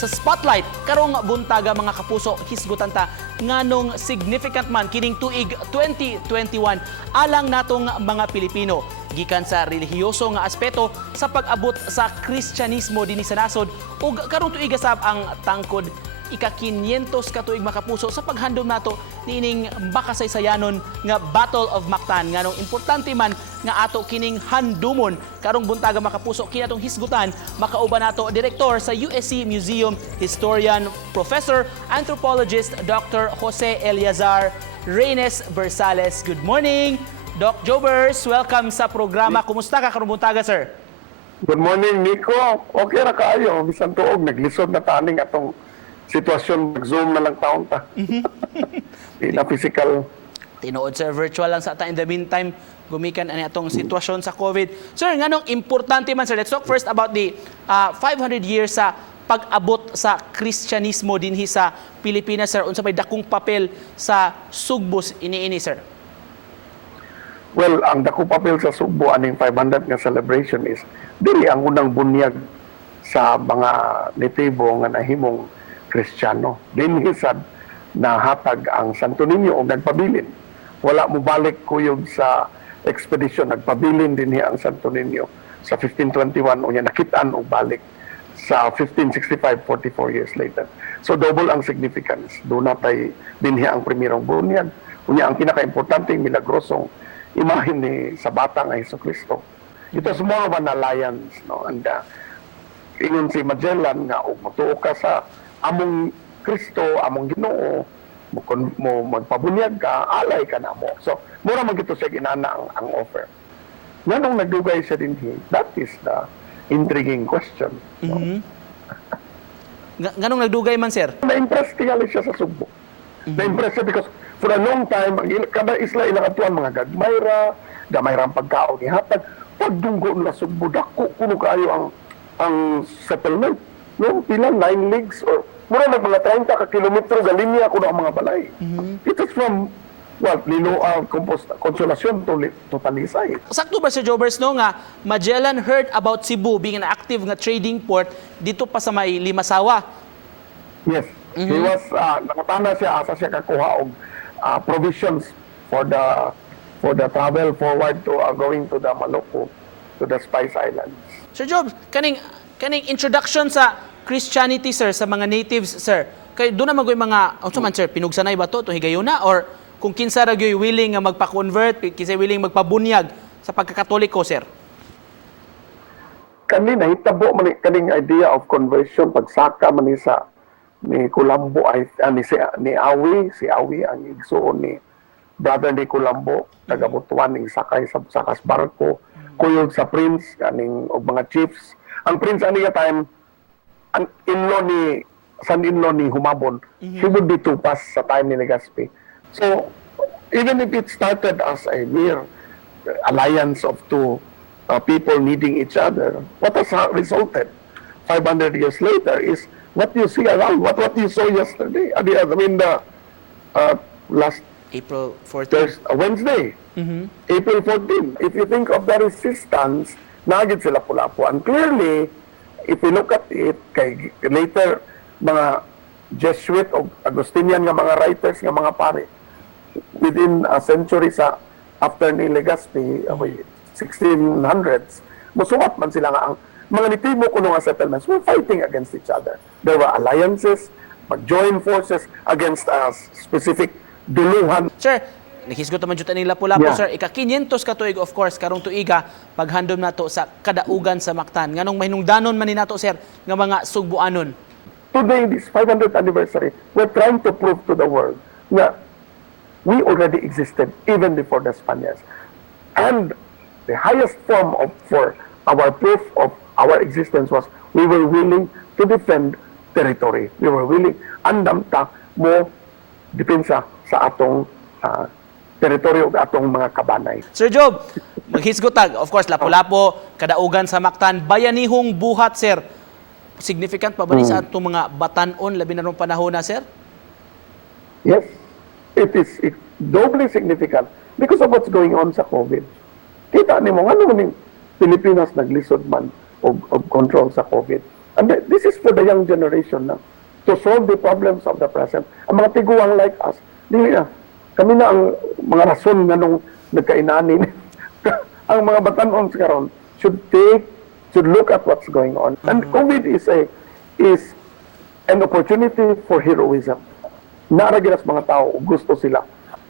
sa spotlight karong buntaga mga kapuso hisgutan ta nganong significant man kining tuig 2021 alang natong mga Pilipino gikan sa relihiyoso nga aspeto sa pag-abot sa Kristyanismo dinhi sa nasod ug karong tuig sab ang tangkod ika-500 ka tuig mga kapuso sa paghandom nato niining bakasaysayanon nga Battle of Mactan nganong importante man nga ato kining handumon karong buntaga mga kapuso kinatong hisgutan makauban nato direktor sa USC Museum historian professor anthropologist Dr. Jose Eliazar Reynes Bersales. Good morning Doc Jobers, welcome sa programa. Kumusta ka karong buntaga sir? Good morning Nico. Okay ra kaayo bisan tuog naglisod na taning atong sitwasyon, mag-zoom na lang taon ta. Di na physical. Tinuod sir, virtual lang sa ata in the meantime gumikan ani atong sitwasyon sa COVID. Sir, nganong importante man sir, let's talk first about the 500 years sa pag-abot sa Kristyanismo dinhi sa Pilipinas sir. Unsa may dakong papel sa sugbos iniini sir? Well, ang dako papel sa Sugbo aning 500 nga celebration is dili ang unang bunyag sa mga natibo nga nahimong Kristiyano. Dinhi sad nahatag ang Santo Niño og nagpabilin. Wala mo balik kuyog sa expedition, nagpabilin dinhi ang Santo Niño sa 1521 unya nakitaan og balik sa 1565, 44 years later. So double ang significance. Doon natay dinhi ang primerong bunyag. Unya ang pinaka-importanteng milagrosong imahin ni sa bata nga Hesukristo. It was more of an alliance, no? And ingon si Magellan nga og motuo ka sa among Kristo, among Ginoo, mo magpabunyag ka, alay ka na mo. So, mura man gito siya ginana ang offer. Nganong nagdugay siya dinhi? That is the intriguing question. No? Nganong nagdugay man sir? Na-impress tingali siya sa Sugbo. Na-impress siya because for a long time, kada isla ilang atuan mga gamayra ang pagkaon ihatag. Pagdunggo nila Sugbo, dako kuno kayo ang settlement. No, pila 9 leagues or mura nag mga 30 ka kilometro ga linya kuno ang mga balay. It is from Consolacion to Talisay. Sakto ba si Jobers no nga Magellan heard about Cebu being an active nga trading port dito pa sa may Limasawa? Yes. He was nakatana siya asa siya kakuha og provisions for the travel forward to going to the Maluku, to the Spice Islands. Sir Jobs, kaning introduction sa Christianity sir sa mga natives sir. Kay do na magoy mga unsa man sir pinugsanay ba to higayuna or kung kinsa ra gyoy willing nga magpa-convert, kinsa willing magpabunyag sa pagkakatoliko sir? Kanina hitabo man kaning idea of conversion pagsaka man ni Colombo ni Awi, si Awi ang igsuon ni brother ni Colombo taga Butuan ning sakay sa sakas barko kuyog sa prince kaning og mga chiefs. Ang prince ani ka time ang son-in-law ni Humabon, he would be tupas sa time ni Legazpi. So, even if it started as a mere alliance of two people needing each other, what has resulted 500 years later is what you see around, what you saw yesterday. I mean, the last April 14th. Wednesday, April 14. If you think of the resistance, nagid sila Pulapo. And clearly, if we look at it, kay later, mga Jesuit o Agustinian nga mga writers, nga mga pare, within a century sa after ni Legazpi, 1600s, musuwat man sila nga ang mga nitibo kuno nga settlements were fighting against each other. There were alliances, mag-join forces against a specific duluhan. Sir, nakisgot naman juta nila Pulapo sir. Ika-500 ka tuig of course karong tuiga paghandom nato sa kadaugan sa Mactan. Nganong mahinungdanon man ni nato sir nga mga Sugboanon. Today, this 500th anniversary, we're trying to prove to the world that we already existed even before the Spaniards. And the highest form for our proof of our existence was we were willing to defend territory. We were willing, andam ta mo depensa sa atong teritoryo ug atong mga kabanay. Sir Job, maghisgotag, of course, Lapu-Lapu, kadaugan sa Mactan, bayanihong buhat, sir. Significant pa ba ni sa atong mga batanon, labi na nung panahon na, sir? Yes, it is doubly significant because of what's going on sa COVID. Kita ni mo, ano man yung Pilipinas naglisod man og control sa COVID. And this is for the young generation na to solve the problems of the present. Ang mga tiguang like us, dili na. Kami na ang mga rason nga nung nagkainanin. Ang mga batanon karon should look at what's going on. And COVID is an opportunity for heroism. Naragilas mga tao, gusto sila.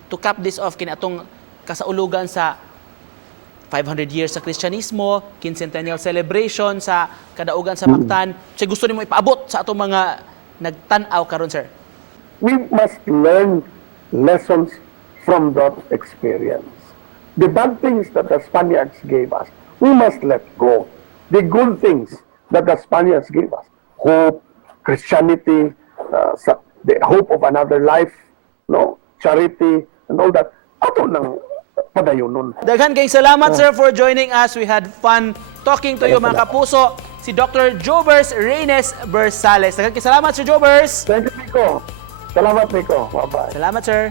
To cap this off, kinatong kasaulugan sa 500 years sa Kristyanismo, quincentennial celebration sa kadaugan sa Mactan. Siya gusto nimo ipaabot sa atong mga nagtan-aw karon, sir? We must learn lessons from that experience. The bad things that the Spaniards gave us, we must let go. The good things that the Spaniards gave us, hope, Christianity, the hope of another life, no, charity, and all that, ato nang padayonon. Daghan kayong salamat, sir, for joining us. We had fun talking to you, mga kapuso. Si Dr. Jobers Reynes Bersales. Daghan kayong salamat, Sir Jobers. Thank you, Nico. Salamat, Nico. Bye-bye. Salamat, sir.